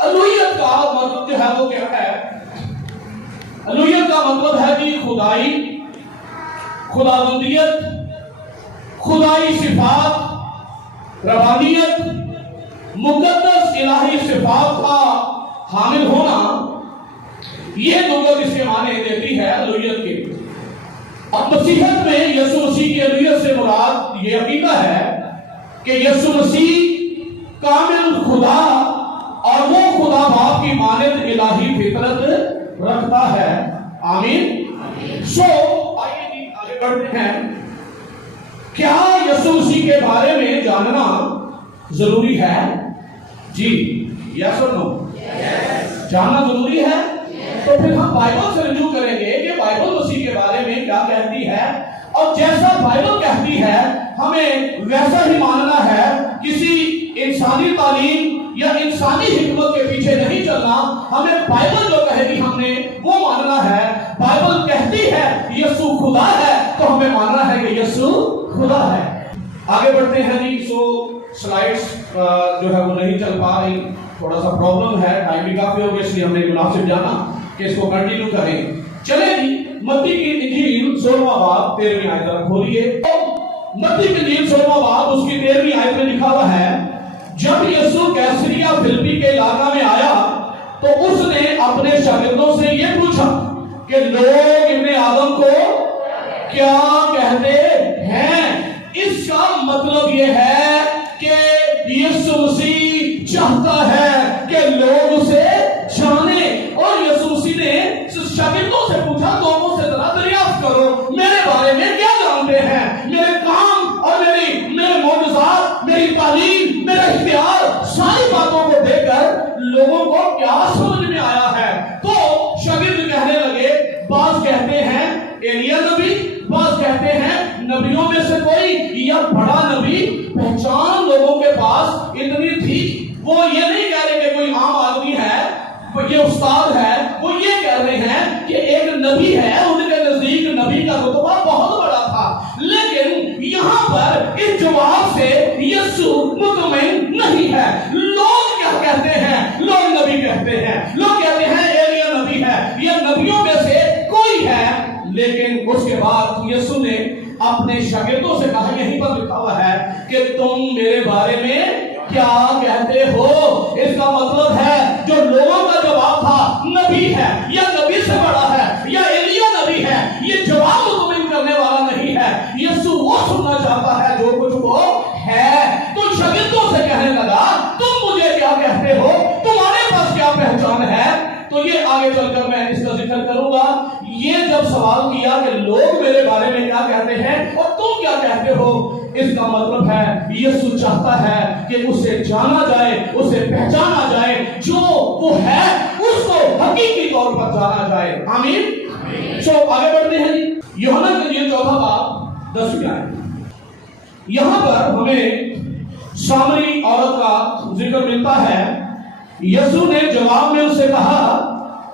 الوہیت کا مطلب جو ہے وہ کیا ہے؟ الوہیت کا مطلب ہے کہ خدائی، خداوندیت، خدائی صفات، ربانیت، مقدس الہی صفات کا حامل ہونا، یہ لغت اس کے معنی دیتی ہے الوہیت کے۔ اب مسیحیت میں یسوع مسیح کی الوہیت سے مراد یہ عقیدہ ہے کہ یسوع مسیح کامل خدا اور وہ خدا باپ کی مانند الہی فطرت رکھتا ہے۔ آمین۔ سو آئیے جی آگے بڑھتے ہیں۔ کیا یسوع مسیح کے بارے میں جاننا ضروری ہے؟ جی، یس اور نو؟ جاننا ضروری ہے۔ تو پھر ہم بائبل سے رجوع کریں گے کہ بائبل مسیح کے بارے میں کیا کہتی ہے، اور جیسا بائبل کہتی ہے ہمیں ویسا ہی ماننا ہے۔ کسی انسانی تعلیم یا انسانی حکمت کے پیچھے نہیں چلنا، ہمیں بائبل جو کہے گی ہم نے وہ ماننا ہے۔ بائبل کہتی ہے یسوع خدا ہے تو ہمیں ماننا ہے کہ یسوع خدا ہے۔ آگے بڑھتے ہیں جی۔ سو سلائیڈز جو ہے وہ نہیں چل پا رہی، تھوڑا سا پرابلم ہے، ٹائم بھی کافی ہو گیا، اس لیے ہم نے مناسب جانا کہ اس کو کنٹینیو کریں۔ چلیں جی، متی کی انجیل 16واں باب 13ویں آیت تک کھولیے۔ متی کی انجیل 16واں باب اس کی 13ویں آیت میں لکھا ہوا ہے، جب یسوع کیسریا فلپی کے علاقہ میں آیا تو اس نے اپنے شاگردوں سے یہ پوچھا کہ لوگ ابن آدم کو کیا کہتے ہیں؟ اس کا مطلب یہ ہے کہ یسوع مسیح چاہتا ہے کہ لوگ اسے جانے، اور یسوع مسیح نے شاگردوں سے پوچھا، لوگوں سے ذرا دریافت کرو میرے بارے میں کیا جانتے ہیں، میرے کام اور میرے معجزات، میری تعلیم، میرا اختیار، ساری باتوں کو دیکھ کر لوگوں کو کیا سمجھ میں آیا ہے؟ تو شاگرد کہنے لگے، بعض کہتے ہیں ایلیا نبی، بعض کہتے ہیں نبیوں میں سے کوئی یا بڑا نبی۔ پہچان لوگوں کے پاس اتنی تھی، وہ یہ نہیں کہہ رہے کہ کوئی عام آدمی ہے، یہ استاد ہے، وہ یہ کہہ رہے ہیں کہ ایک نبی ہے، ان کے نزدیک نبی کا رتبہ بہت بڑا تھا۔ لیکن یہاں پر اس جواب سے یسوع مطمئن نہیں ہے۔ لوگ کیا کہتے ہیں؟ لوگ نبی کہتے ہیں، لوگ کہتے ہیں ایلیا نبی ہے یا نبیوں میں سے کوئی ہے۔ لیکن اس کے بعد یسوع نے اپنے شاگردوں سے کہا، یہیں پر لکھا ہوا ہے کہ تم میرے بارے میں کیا کہتے ہو؟ اس کا مطلب ہے جو لوگوں کا جواب تھا نبی ہے یا نبی سے بڑا ہے یا ایلیا نبی ہے، یہ جواب مطمئن کرنے والا نہیں ہے۔ یسوع وہ سننا چاہتا ہے جو کچھ وہ ہے۔ تو شاگردوں سے کہنے لگا، تم مجھے کیا کہتے ہو؟ تمہارے پاس کیا پہچان ہے؟ تو یہ آگے چل کر میں اس کا ذکر کروں گا۔ یہ جب سوال کیا کہ لوگ میرے بارے میں کیا کہتے ہیں اور تم کیا کہتے ہو، اس کا مطلب ہے یسوع چاہتا ہے کہ اسے جانا جائے، اسے پہچانا جائے، جو وہ ہے اس کو حقیقی طور پر جانا جائے۔ آمین۔ سو آگے بڑھتے ہیں جی۔ یوحنا کی انجیل 4واں باب 10ویں آیت، یہاں پر ہمیں سامری عورت کا ذکر ملتا ہے۔ یسوع نے جواب میں اسے کہا،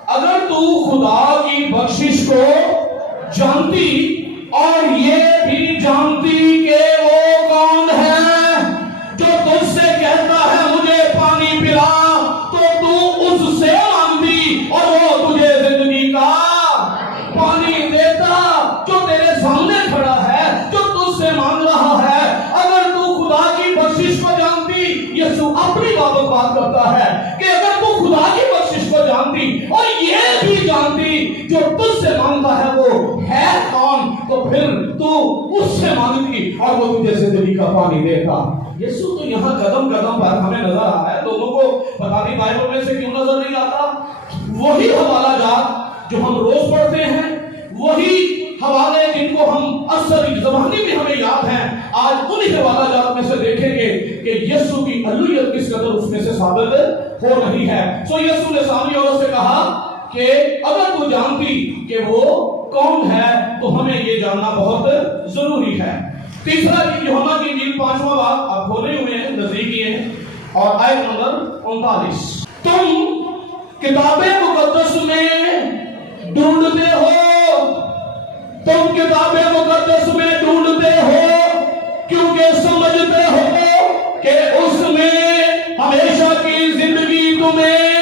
اگر تو خدا کی بخشش کو جانتی اور یہ بھی جانتی کہ وہ کون ہے جو تجھ سے کہتا ہے مجھے پانی پلا، تو اس سے مانگتی اور وہ تجھے زندگی کا پانی دیتا۔ جو تیرے سامنے کھڑا ہے، جو تجھ سے مانگ رہا ہے، اگر تو خدا کی بخشش کو جانتی، یسوع اپنی بات کرتا ہے کہ اگر تو خدا کی بخشش کو جانتی اور یہ بھی جانتی جو تجھ سے مانگتا ہے وہ ہے کون، تو پھر تو اس سے مانگتی اور وہ تجھے زندگی کا پانی دیتا۔ یسوع تو یہاں قدم قدم پر ہمیں نظر آ رہا ہے۔ لوگوں کو پتہ نہیں بائبل میں سے کیوں نظر نہیں آتا، وہی حوالہ جات جو ہم روز پڑھتے ہیں، وہی حوالے جن کو ہم اکثر زبانی میں ہمیں یاد ہیں، آج انہی حوالہ جات میں سے دیکھیں گے کہ یسوع کی الوہیت کس قدر اس میں سے ثابت ہو رہی ہے۔ سو یسوع نے سامری عورت سے کہا کہ اگر تو جانتی کہ وہ کون ہے تو ہمیں یہ جاننا بہت ضروری ہے۔ تیسرا یوحنا کی انجیل 5واں باب آپ کھولے ہوئے ہیں، نزدیک ہی ہیں، اور آیت نمبر 39، تم کتاب مقدس میں ڈھونڈتے ہو، تم کتاب مقدس میں ڈھونڈتے ہو کیونکہ سمجھتے ہو کہ اس میں ہمیشہ کی زندگی تمہیں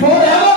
forever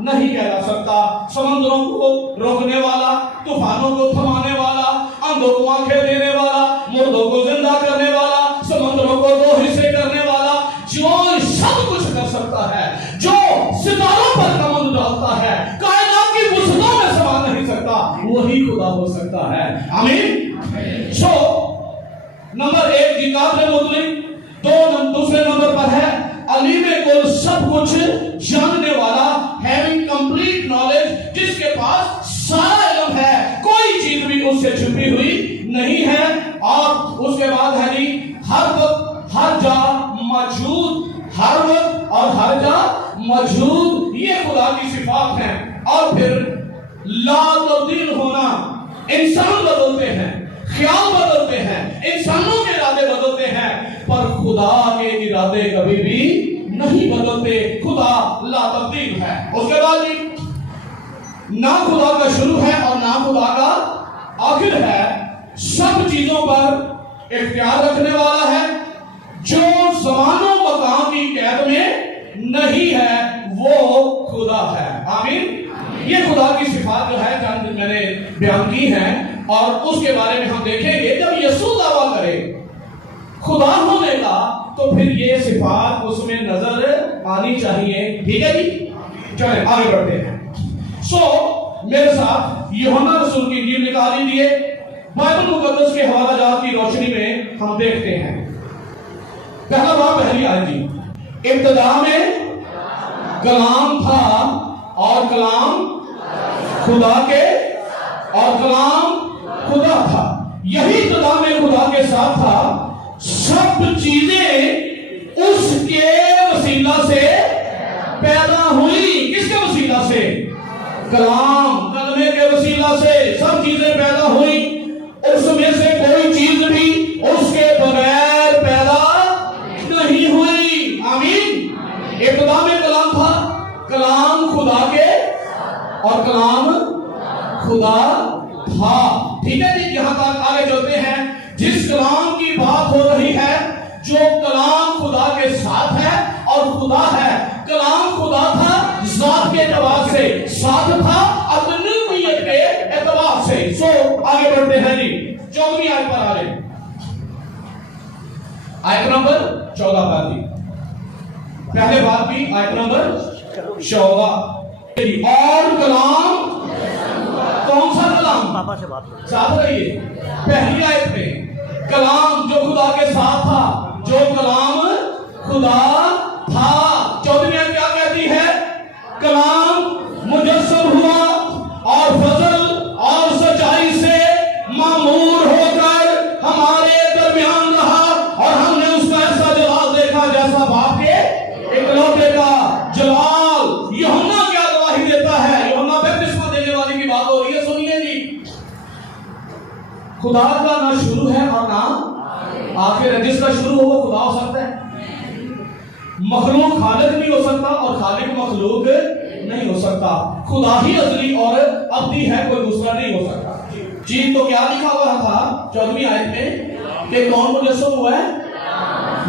نہیں کہلا سکتا. سمندروں کو روکنے والا, طوفانوں کو تھمانے والا, اندھوں کو آنکھیں دینے والا, مردوں کو زندہ کرنے والا, سمندروں کو دو حصے کرنے والا, جو سب کچھ کر سکتا ہے, جو ستاروں پر کمند ڈالتا ہے, کائنات کی وسعتوں میں سما نہیں سکتا, وہی خدا ہو سکتا ہے. آمین. سو نمبر 1 کی قابل مطلق. دوسرے نمبر پر ہے علیم کل, سب کچھ جاننے والا, having complete knowledge, جس کے پاس سارا علم ہے, کوئی چیز بھی اس سے چھپی ہوئی نہیں ہے. اور اس کے بعد ہے جی ہر وقت ہر جا موجود, ہر وقت اور ہر جا موجود, یہ خدا کی صفات ہیں. اور پھر لا تبدیل ہونا, انسان بدلتے ہیں, خیال بدلتے ہیں, انسانوں کے ارادے بدلتے ہیں, پر خدا کے ارادے کبھی بھی نہیں بدلتے. خدا لا تبدیل ہے. اس کے بعد نہ خدا کا شروع ہے اور نہ خدا کا آخر ہے, سب چیزوں پر اختیار رکھنے والا ہے, جو زمان و مکان کی قید میں نہیں ہے وہ خدا ہے. آمین. یہ خدا کی صفات جو ہے چند میں نے بیان کی ہیں, اور اس کے بارے میں ہم دیکھیں گے. جب یسوع دعویٰ کرے خدا ہونے کا تو پھر یہ صفات اس میں نظر آنی چاہیے. ٹھیک ہے جی, چلیں آگے بڑھتے ہیں. سو میرے ساتھ یوحنا رسول کی انجیل نکال لیجیے. بائبل مقدس کے حوالہ جات کی روشنی میں ہم دیکھتے ہیں. پہلا باب پہلی آیت جی, ابتدا میں کلام تھا اور کلام خدا کے اور کلام خدا تھا, یہی ابتدا میں خدا کے ساتھ تھا. سب چیزیں اس کے وسیلہ سے پیدا ہوئی. کس کے وسیلہ سے؟ کلام, کلمے کے وسیلہ سے سب چیزیں پیدا ہوئی. اس میں سے کوئی چیز بھی اس کے بغیر پیدا نہیں ہوئی. آمین. ابتدا میں کلام تھا, کلام خدا کے اور کلام خدا تھا. ٹھیک ہے جی, یہاں تک آگے چلتے ہیں. جس کلام کی بات ہو رہی ہے, جو کلام خدا کے ساتھ ہے اور خدا ہے, کلام خدا تھا ذات کے اعتبار سے, ساتھ تھا اقنومیت کے اعتبار سے. سو آگے بڑھتے ہیں جی, 14ویں آیت پر آ رہے ہیں. آیت نمبر 14 پر جی, پہلے بات بھی آیت نمبر 14. اور کلام, کون سا کلام؟ ساتھ رہیے. پہلی آیت میں کلام جو خدا کے ساتھ تھا, جو کلام خدا تھا. 14ویں آیت کیا کہتی ہے؟ کلام مجسم ہوا اور فضل اور سچائی سے معمور ہو کر ہمارے درمیان رہا, اور ہم نے اس کا ایسا جلال دیکھا جیسا باپ کے اکلوتے کا جلال. یوحنا کیا گواہی دیتا ہے؟ یوحنا بپتسمہ دینے والی کی بات ہو رہی ہے. سنیے جی, خدا کا نہ شروع ہے اور نہ آخر ہے. جس کا شروع ہو وہ خدا ہو سکتا ہے. مخلوق خالق نہیں ہو سکتا اور خالق مخلوق نہیں ہو سکتا. خدا ہی ازلی اور ابدی ہے, کوئی دوسرا نہیں ہو سکتا. جی, تو کیا لکھا ہوا تھا 14ویں آیت میں کہ کون مجسم ہوا ہے؟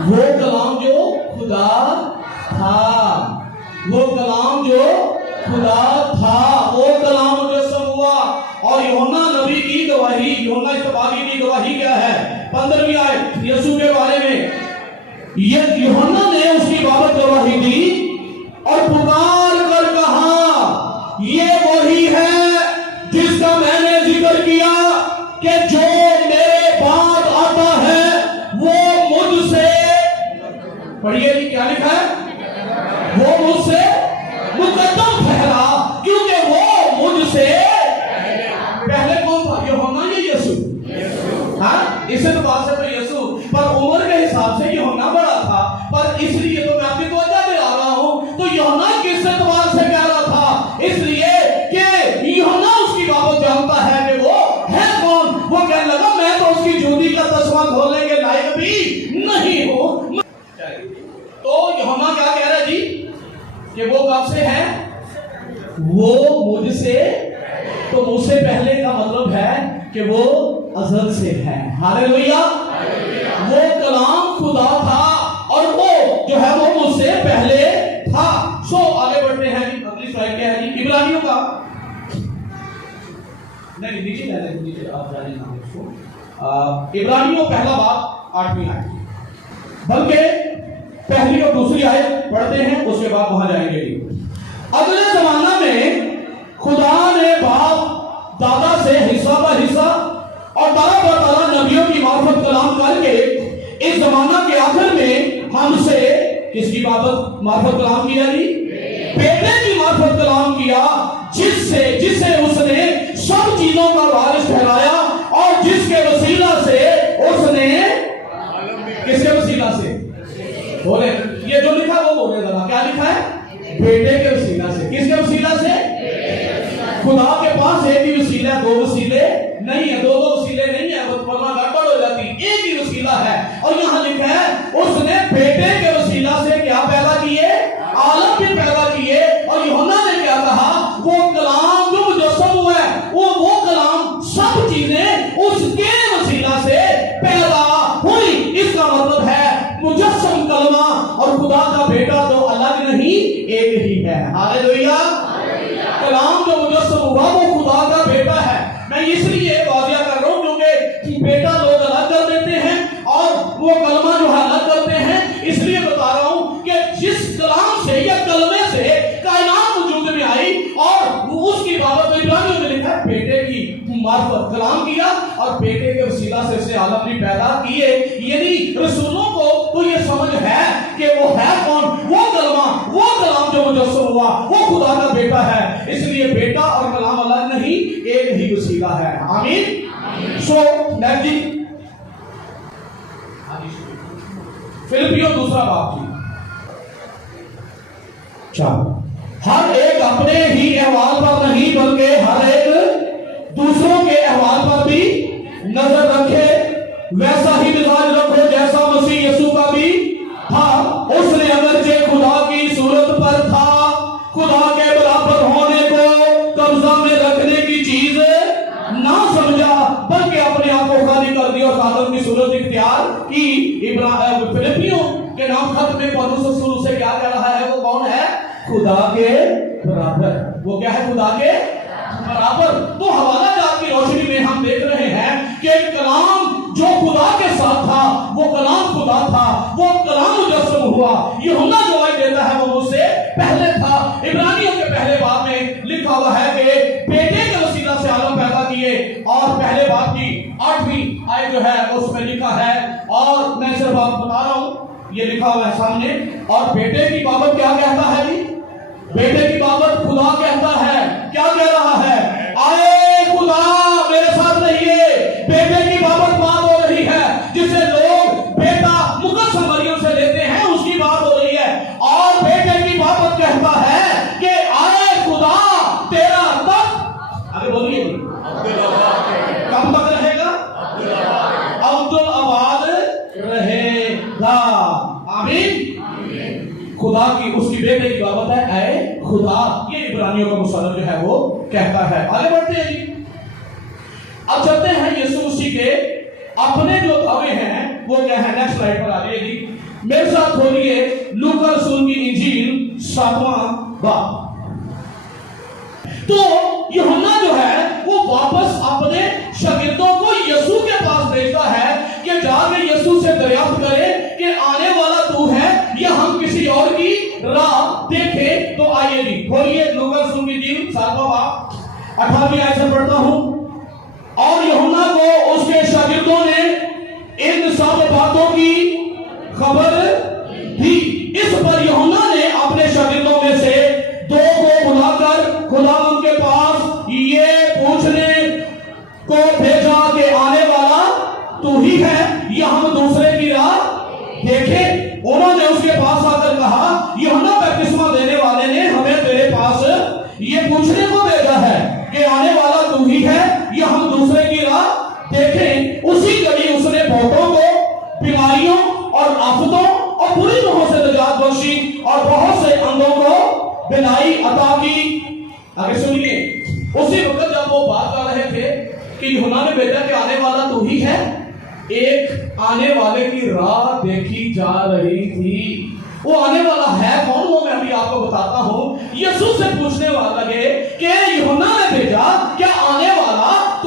وہ کلام جو خدا تھا, وہ کلام جو خدا تھا, وہ کلام مجسم ہوا. اور یوحنا نبی کی گواہی, یوحنا استباغی کی گواہی کیا ہے؟ 15ویں آیت یسوع کے بارے میں. یہ یوحنا نے اس کی بابت گواہی دی اور پکار کر کہا, یہ وہی ہے جس کا میں نے ذکر کیا کہ جو میرے بعد آتا ہے وہ مجھ سے, پڑھیے جی کیا لکھا ہے؟ وہ مجھ سے مقدم ٹھہرا, کیونکہ وہ مجھ سے پہلے. کون تھا؟ یوحنا یا یسوع؟ ہاں, اس اعتبار سے تو یسوع, پر عمر کے حساب سے یوحنا بڑا تھا. پر اس لیے تو میں آپ کی توجہ دلا رہا ہوں, تو یوحنا کس اعتبار سے پیارا تھا؟ اس لیے کہ یوحنا اس کی بابت جانتا ہے کہ وہ ہے کون. وہ کہنے لگا میں تو اس کی جوتی کا تسمہ کھولنے کے لائق بھی نہیں ہوں. تو یوحنا کیا کہہ رہا ہے جی کہ وہ کب سے ہے؟ وہ مجھ سے. تو مجھ سے پہلے کا مطلب ہے کہ وہ ازل سے ہے. ہاللیلویا. وہ کلام خدا تھا اور وہ جو ہے وہ مجھ سے پہلے تھا. سو آگے بڑھتے ہیں جی, اگلی سلائیڈ کیا ہے جی؟ نہیں نیچے جا لیں، نیچے آپ جانے نہ اس کو عبرانیوں پہلا باب 8ویں آیت، بلکہ پہلی اور دوسری آیت پڑھتے ہیں، اس کے بعد وہاں جائیں گے۔ اگلے زمانہ میں خدا نے باپ دادا سے حصہ بہ حصہ اور طرح طرح نبیوں کی معرفت کلام کر کے اس زمانہ کے آخر میں ہم سے کس کی بابت معرفت کلام کیا جی؟ بیٹے کی معرفت کلام کیا، جسے اس نے سب چیزوں کا وارث ٹھہرایا اور جس کے وسیلہ سے اس نے کس کے وسیلہ سے بولے، یہ جو لکھا وہ بولے ذرا، کیا لکھا ہے؟ بیٹے کے وسیلہ سے۔ کس کے وسیلہ سے؟ خدا کے پاس ایک ہی وسیلہ ہے، دو وسیلے نہیں ہے، دو وسیلے نہیں ہے، ورنہ گڑبڑ ہو جاتی، ایک ہی وسیلہ ہے۔ اور یہاں لکھا ہے اس نے بیٹے کے وسیلہ سے کیا پیدا کیے؟ عالم بھی پیدا کیے۔ اور یوحنا نے کیا کہا؟ وہ کلام جو مجسم ہوا ہے، وہ کلام سب چیزیں اس کے وسیلہ سے پیدا ہوئی۔ اس کا مطلب ہے مجسم کلمہ اور خدا کا بیٹا تو الگ نہیں، ایک ہی ہے۔ ہاللیلویہ۔ کلام جو مجسم ہوا وہ خدا کا بیٹا ہے۔ میں اس لیے واضح کر رہا ہوں کیونکہ بیٹا لوگ الگ کر دیتے ہیں اور وہ کلمہ جو ہے الگ کرتے ہیں، اس لیے بتا رہا ہوں کہ جس کلام سے یا کلمے سے کائنات وجود میں آئی اور اس کی بابت عبرانیوں میں لکھا ہے بیٹے کی معرفت کلام کیا اور بیٹے کے وسیلہ سے اسے عالم بھی پیدا کیے۔ یعنی رسولوں کو تو یہ سمجھ ہے کہ وہ ہے کون؟ وہ کلمہ، وہ کلام جو مجسم ہوا وہ خدا کا بیٹا ہے۔ اس لیے بیٹا اور کلام الگ نہیں، ایک ہی وسیلہ ہے۔ آمین۔ سو نیکسٹ جی فلپیوں دوسرا باب جی 4، ہر ایک اپنے ہی احوال پر نہیں بلکہ ہر ایک دوسروں کے احوال پر بھی نظر رکھے، ویسا ہی مزاج رکھو جیسا مسیح یسوع کا بھی تھا۔ اس نے اگرچہ خدا کی صورت پر تھا، خدا کے برابر ہونے کو قبضہ میں رکھنے کی چیز نہ سمجھا، بلکہ اپنے آپ کو خالی کر دیا اور آدم کی صورت اختیار کی۔ فلپیوں کے نام خط میں پولس رسول سے کیا کہہ رہا ہے؟ وہ کون ہے؟ خدا کے برابر۔ وہ کیا ہے؟ خدا کے برابر۔ تو حوالہ جات کی روشنی میں ہم دیکھ رہے ہیں کہ کلام جو خدا کے ساتھ تھا وہ کلام خدا تھا، وہ کلام مجسم ہوا۔ یوحنا جو گواہی دیتا ہے وہ مجھ سے پہلے تھا۔ عبرانیوں کے پہلے باب میں لکھا ہوا ہے کہ بیٹے کے وسیلہ سے عالم پیدا کیے، اور پہلے باب کی 8ویں آیت جو ہے اس میں لکھا ہے، اور میں صرف آپ بتا رہا ہوں، یہ لکھا ہوا ہے سامنے۔ اور بیٹے کی بابت کیا کہتا ہے جی؟ بیٹے کی بابت خدا کہتا ہے، کیا کہہ رہا ہے؟ آئے خدا میرے ساتھ رہیے۔ بیٹے کی بابت بات ہو رہی ہے، جسے لوگ بیٹا مقدس مریم سے لیتے ہیں، اس کی بات ہو رہی ہے۔ اور بیٹے کی بابت کہتا ہے کہ آئے خدا تیرا تخت، آگے بولیے کب تک رہے گا؟ عبدالآباد رہے گا۔ آمین۔ خدا کی اس کی بیٹے کی بابت ہے اے خدا، یہ عبرانیوں کا مصنف جو ہے وہ کہتا ہے۔ آگے بڑھتے ہیں جی، اب چلتے ہیں یسوع مسیح کے اپنے جو دعوے ہیں وہ کیا ہے؟ نیکسٹ سلائیڈ پر آ جائیے جی، میرے ساتھ کھولیے لوکا رسول کی انجیل 7واں باب۔ تو یوحنا جو ہے وہ واپس اپنے شاگردوں کو یسوع کے پاس بھیجتا ہے کہ جا کے یسوع سے دریافت کرے کہ آنے والا تو ہے یا ہم کسی اور کی راہ دیکھیں۔ تو آئیے جی کھولیے لوکا رسول کی انجیل 7واں باب 18ویں آیت سے پڑھتا ہوں۔ اور یوحنا کو اس کے شاگردوں نے ان سب باتوں کی خبر دی۔ اس پر یوحنا نے اپنے شاگردوں میں سے 2 کو بلا کر خداوند کے پاس یہ پوچھنے کو بھیجا کہ آنے والا تو ہی ہے یا ہم دوسرے کی راہ دیکھیں۔ انہوں نے اس کے پاس آ کر کہا، یوحنا بپتسمہ دینے والے نے ہمیں تیرے پاس یہ پوچھنے کو بھیجا ہے کہ آنے والا تو ہی ہے یا ہم دوسرے کی راہ دیکھیں۔ اسی گھڑی اس نے بہتوں کو بیماریوں اور آفتوں اور بری روحوں سے نجات بخشی اور بہت سے اندھوں کو بینائی عطا کی۔ آگے سنیے، اسی وقت جب وہ بات کر رہے تھے کہ یوحنا نے بھیجا کہ آنے والا تو ہی ہے، ایک آنے والے کی راہ دیکھی جا رہی تھی۔ وہ آنے والا ہے کون؟ وہ میں ابھی آپ کو بتاتا ہوں۔ یسوع سے پوچھنے والا لگے کہ یوحنا نے بھیجا کیا آنے والا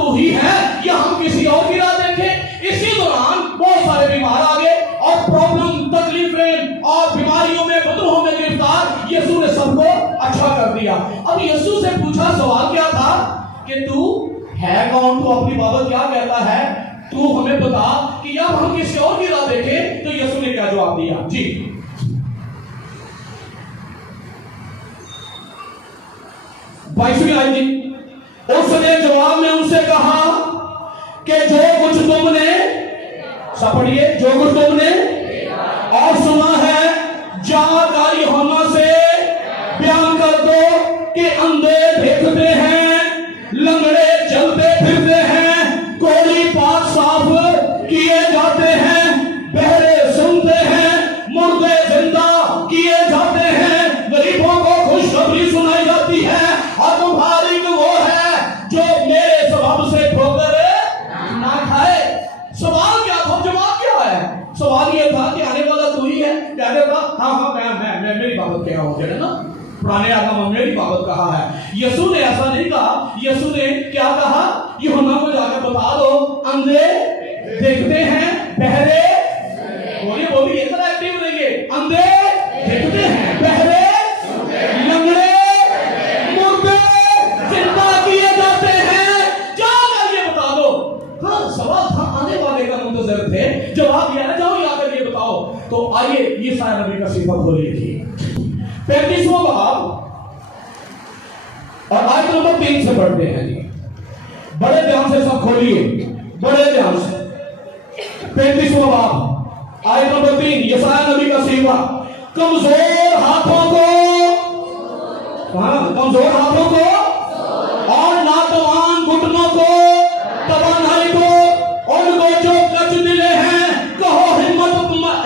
اکٹھا کر دیا. اب یسوع سے پوچھا, سوال کیا تھا کہ تو ہے کون, تو اپنی بابت کیا کہتا ہے, تو ہمیں بتا کہ اب ہم کسی اور کی راہ دیکھیں. تو یسوع نے کیا جواب دیا؟ جی 22ویں آیت جی. اس نے جواب میں ان سے کہا کہ جو کچھ تم نے, سب پڑھیے, جو کچھ تم نے اور سنا ہے جا کر یوحنا سے بیان کر دو کہ اندھے دیکھتے ہیں, لنگڑے چلتے پھرتے ہیں, کوڑی پاک صاف کیے جاتے ہیں, بہرے سنتے ہیں, مردے زندہ کیے جاتے ہیں, غریبوں کو خوشخبری سنائی جاتی ہے, اور تمہاری وہ ہے جو میرے سبب سے ٹھوکر نہ کھائے. سوال کیا تھا, جواب کیا ہے؟ سوال یہ تھا کہ آنے والا تو ہی ہے. کہنے کا ہاں میں میری بابت کہہ رہا ہوں, ہے نا, پرانے آدم میری بابت کہا ہے. یسوع نے ایسا نہیں کہا. یسوع نے کیا کہا؟ یوحنا کو جا کے بتا دو اندھے دیکھتے ہیں, بہرے, بولیے اتنا ایکٹیو رہیے, اندھے دیکھتے ہیں, بہرے, لنگڑے, مردے زندہ کیے جاتے ہیں. جا کر یہ بتا دو. ہاں سوال تھا, آنے والے کا منتظر تھے, جواب یہ ہے جاؤ یا کر یہ بتاؤ. تو آئیے یہ سایہ نبی کا صفت کھولیے تھی 35واں باب اور آیت نمبر 3 سے پڑھتے ہیں جی. بڑے دھیان سے سب کھولیے, بڑے دھیان سے. 35واں باب آیت نمبر 3, یسایہ نبی کا صفت. کمزور ہاتھوں کو, کمزور ہاتھوں کو اور ناتوان گھٹنوں کو, توانائی کو, ان کو جو کچ دلے ہیں کہو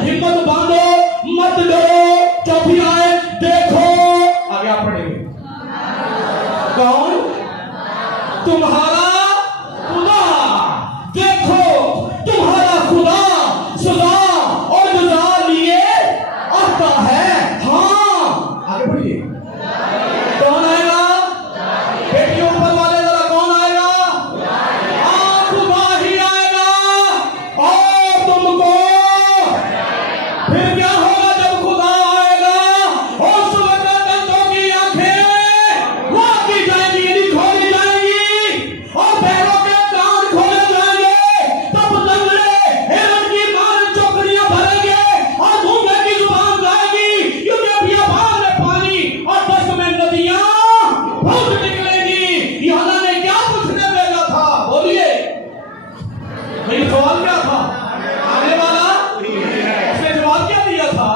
ہمت باندھو, مت ڈرو. چوتھی آیت دیکھو, آگے آپ پڑھیں گے. کون؟ تمہارا خدا. دیکھو تمہارا خدا سزا اور جزا لیے آتا ہے. ہاں آگے بڑھیے. کون آئے گا؟ بیٹیوں پر والے ذرا کون آئے گا؟ ہاں خدا ہی آئے گا. اور تم کو پھر کیا ہوگا جب خدا آئے گا؟ اس وقت دندوں کی آنکھیں وہ کی جائیں گی, یعنی کھولی جائیں گی, اور پیروں کے کان کھولے جائیں گے. تب لنگڑے ہرن کی مانند چوکڑیاں بھریں گے, اور گونگے کی زبان گائے گی, کیونکہ بیابان میں پانی اور دشت میں ندیاں پھوٹ نکلیں گی. یوحنا نے کیا پوچھنے بھیجا تھا؟ بولیے, میری سوال کیا تھا؟ آنے والا. اس نے جواب کیا دیا تھا؟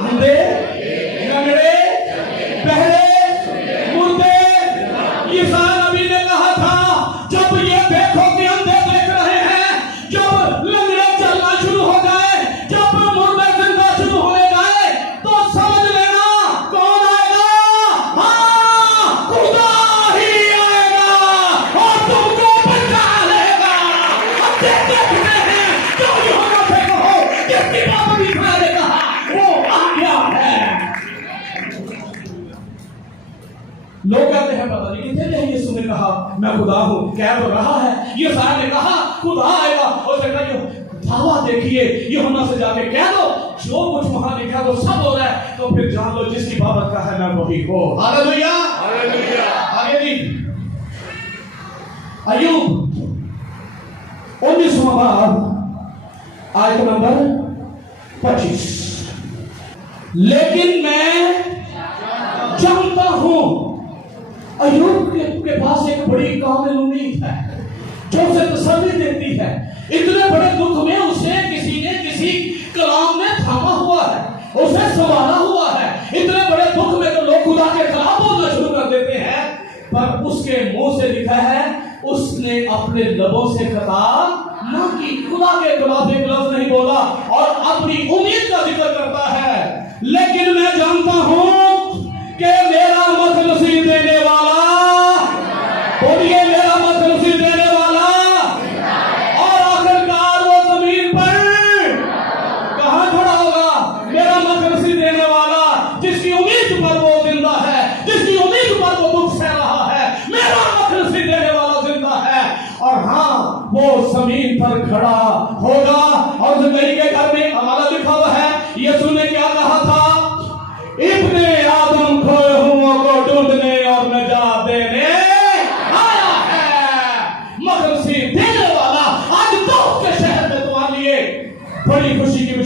اندھے, لنگڑے, بہرے, مردے. یسایہ نبی نے کہا تھا جب یہ دیکھو کہ اندھے دیکھ رہے ہیں, جب لنگڑے چلنا شروع ہو جائے, جب مردے زندہ شروع ہونے جائے, تو سمجھ لینا کون آئے گا؟ ہاں خدا ہی آئے گا, اور تم کو بچا لے گا. اندھے دیکھتے ہیں, جو یوحنا سے کہو جس کی بات بھی نے کہا وہ آ گیا ہے. لوگ کہتے ہیں پتہ نہیں کتنے ہیں. یسوع نے کہا میں خدا ہوں, کہہ تو رہا ہے. یسایہ نے کہا خدا آئے گا, اور سے کہا دعویٰ دیکھیے, یوحنا سے جا کے کہہ دو جو کچھ وہاں لکھا وہ سب ہو رہا ہے. تو پھر جان لو جس کی بابت کا ہے میں وہی ہوں. ہاللیلویا, آگے جی. ایوب 19واں باب آیت نمبر 25. لیکن میں جانتا ہوں. ایوب کے پاس ایک بڑی کامل امید ہے جو اسے تسلی دیتی ہے. اتنے بڑے دکھ میں اسے کسی نے کسی کلام میں تھاما ہوا ہے, اسے سنبھالا ہوا ہے. اتنے بڑے دکھ میں تو لوگ خدا کے خلاف بولنا شروع کر دیتے ہیں, پر اس کے منہ سے لکھا ہے اس نے اپنے لبوں سے خطا نہ کی, خدا کے خلاف ایک لفظ نہیں بولا, اور اپنی امید کا ذکر کرتا ہے. لیکن میں جانتا ہوں کہ میرا مخلصی دینے والا, بولیے میرا مخلصی دینے والا, اور آخرکار وہ زمین پر کہاں کھڑا ہوگا؟ میرا مخلصی دینے والا, جس کی امید پر وہ زندہ ہے, جس کی امید پر وہ دکھ سہ رہا ہے. میرا مخلصی دینے والا زندہ ہے, اور ہاں وہ زمین پر کھڑا ہوگا. اور زندگی کے گھر میں حوالہ لکھا ہوا ہے. یسوع نے کیا کہا تھا؟ ابن آدم کھوئے ہوں کو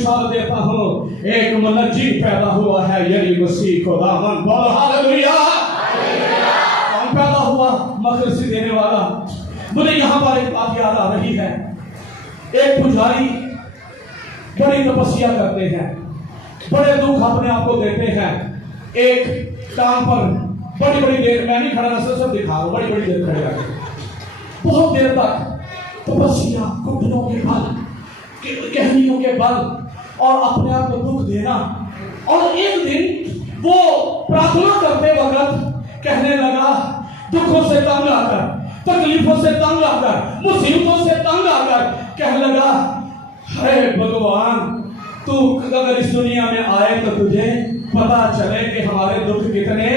بشارت دیتا ہوں ایک منجی پیدا ہوا ہے یعنی مسیح خداوند بولو ہاللویا کون پیدا ہوا مخلصی دینے والا مجھے یہاں پر ایک بات یاد آ رہی ہے ایک پجاری بڑی تپسیا کرتے ہیں بڑے دکھ اپنے آپ کو دیتے ہیں ایک ٹانگ پر بڑی بڑی دیر میں نہیں کھڑا نہ سب دکھا رہا ہوں بڑی بڑی دیر کھڑے رہتے بہت دیر تک تپسیا گھٹنوں کے بل کہنیوں کے بل اور اپنے آپ کو دکھ دینا اور ایک دن وہ پرارتھنا کرتے وقت کہنے لگا دکھوں سے تنگ آ کر تکلیفوں سے تنگ آ کر مصیبتوں سے تنگ آ کر کہنے لگا ہے بھگوان تو اگر اس دنیا میں آئے تو تجھے پتا چلے کہ ہمارے دکھ کتنے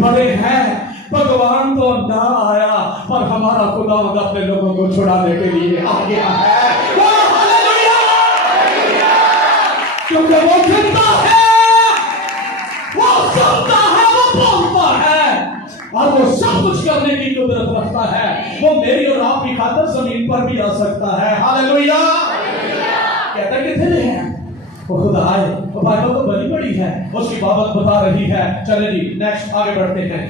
بڑے ہیں بھگوان تو نہ آیا پر ہمارا خدا اپنے لوگوں کو چھڑانے کے لیے آ گیا ہے کیونکہ وہ زندہ ہے وہ سنتا ہے وہ بولتا ہے اور وہ سب کچھ کرنے کی قدرت رکھتا ہے وہ میری اور آپ کی خاطر زمین پر بھی آ سکتا ہے ہاللویا کہتا کتنے ہیں وہ خدا آئے وہ بائبل تو بڑی بڑی ہے اس کی بابت بتا رہی ہے چلے جی نیکسٹ آگے بڑھتے ہیں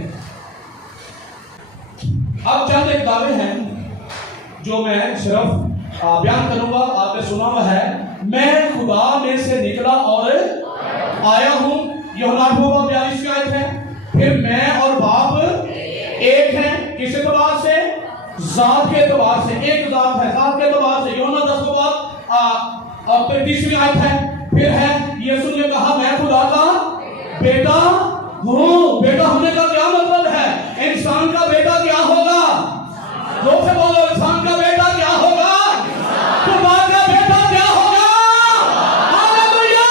اب چند ایک دعوے ہیں جو میں صرف بیان کروں گا آپ نے سنا ہوا ہے میں خدا میں سے نکلا اور آیا ہوں یوحنا 8:42 کی آیت ہے پھر میں اور باپ ایک ہیں کس اعتبار سے ذات کے اعتبار سے ایک ذات ہے ذات کے اعتبار سے یوحنا 10 کے بعد 33ویں آیت ہے پھر ہے یسوع نے کہا میں خدا کا بیٹا ہوں بیٹا ہونے کا کیا مطلب ہے انسان کا بیٹا کیا ہوگا لوگ سے بولو انسان کا بیٹا کیا ہوگا خدا کا بیٹا کیا ہوگا ہاللویا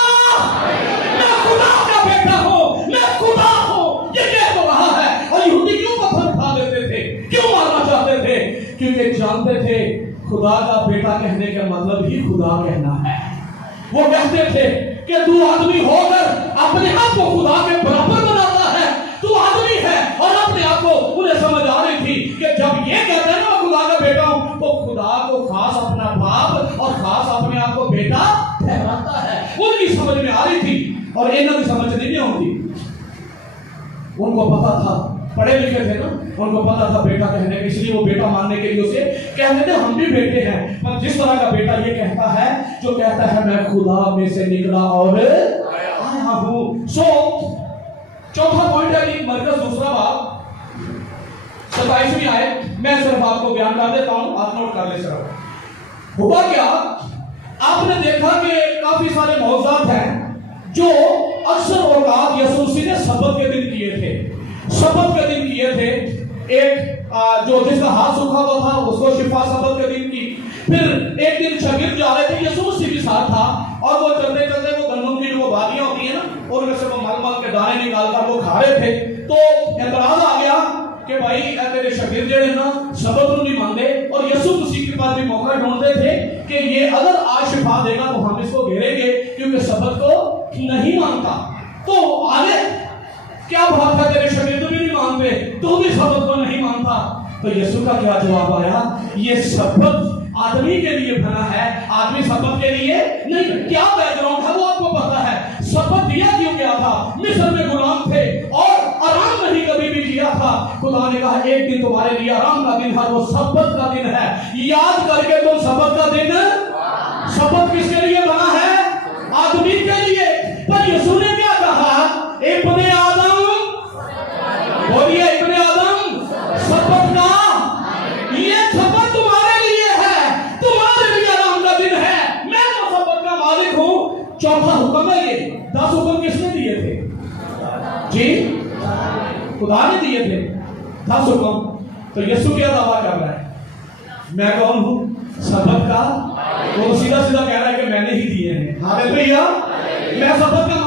میں خدا کا بیٹا ہوں میں خدا ہوں یہ کہہ تو رہا ہے اور یہودی کیوں پتھر اٹھا دیتے تھے کیوں مارنا چاہتے تھے کیونکہ جانتے تھے خدا کا بیٹا کہنے کا مطلب ہی خدا کہنا ہے وہ کہتے تھے کہ تو آدمی ہو کر اپنے آپ کو خدا کے برابر بناتا ہے تو آدمی ہے اور اپنے آپ کو انہیں سمجھ آ رہی تھی کہ جب یہ کہتے ہیں میں خدا کا بیٹا ہوں تو خدا کو خاص اپنا باپ اور خاص اپنے آپ کو بیٹا ٹھہراتا ہے ان کی سمجھ میں آ رہی تھی اور انہوں کی سمجھ نہیں ہوتی ان کو پتا تھا پڑھے لکھے تھے نا ان کو پتا تھا بیٹا کہنے کے اس لیے وہ بیٹا ماننے کے لیے اسے کہتے تھے ہم بھی بیٹے ہیں پر جس طرح کا بیٹا یہ کہتا ہے جو کہتا ہے میں خدا میں سے نکلا اور آیا ہوں سو چوتھا پوائنٹ ہے کہ مرکز دوسرا باب 27ویں آیت میں صرف آپ کو بیان کر دیتا ہوں آپ نوٹ کر لیں صرف ہوا کیا آپ نے دیکھا کہ کافی سارے معجزات ہیں جو اکثر اوقات یسوع مسیح نے سبت کے دن کیے تھے سبت کے دن کیے تھے ایک جو جس کا ہاتھ سوکھا ہوا تھا اس کو شفا سبت کے دن کی پھر ایک دن شاگرد جا رہے تھے یسوع مسیح کے ساتھ تھا اور وہ چلتے چلتے وہ گندم کی جو بالیاں ہوتی ہیں نا اور ان سے وہ مل مل کے دانے نکال کر وہ کھا رہے تھے تو اعتراض آ گیا کہ بھائی تیرے شاگرد جو ہے نا سبت نہیں مانتے اور یسوع مسیح کے پاس بھی موقع ڈھونڈتے تھے کہ یہ اگر آج شفا دے گا تو ہم اس کو گھیریں گے کیونکہ سبت کو نہیں مانتا تو آگے کیا بات ہے تیرے شاگرد بھی نہیں مانتے تو بھی سبت کو نہیں مانتا تو یسوع کا کیا جواب آیا یہ سبت آدمی کے لیے بنا ہے آدمی سبت کے لیے نہیں کیا بیک گراؤنڈ ہے وہ آپ کو پتا ہے سبت دیا کیوں گیا تھا مصر میں غلام تھے اور آرام نہیں کبھی بھی کیا تھا خدا نے کہا ایک دن تمہارے لیے آرام کا دن ہے وہ سبت کا دن ہے یاد کر کے تم سبت کا دن سبت کس کے لیے بنا ہے آدمی کے لیے پر یسوع نے کیا کہا ابن آدم بولیے ابن آدم سبت کا یہ سبت تمہارے لیے ہے تمہارے لیے آرام کا دن ہے میں تو سبت کا مالک ہوں چوتھا حکم ہے یہ 10 حکم کس نے دیے تھے جی خدا نے دیے تھے 10 حکم تو یسوع کیا دعویٰ کر رہا ہے میں کون ہوں سبت کا وہ سیدھا سیدھا کہہ رہا ہے کہ میں نے ہی دیے ہیں ہاللویا میں سبت کا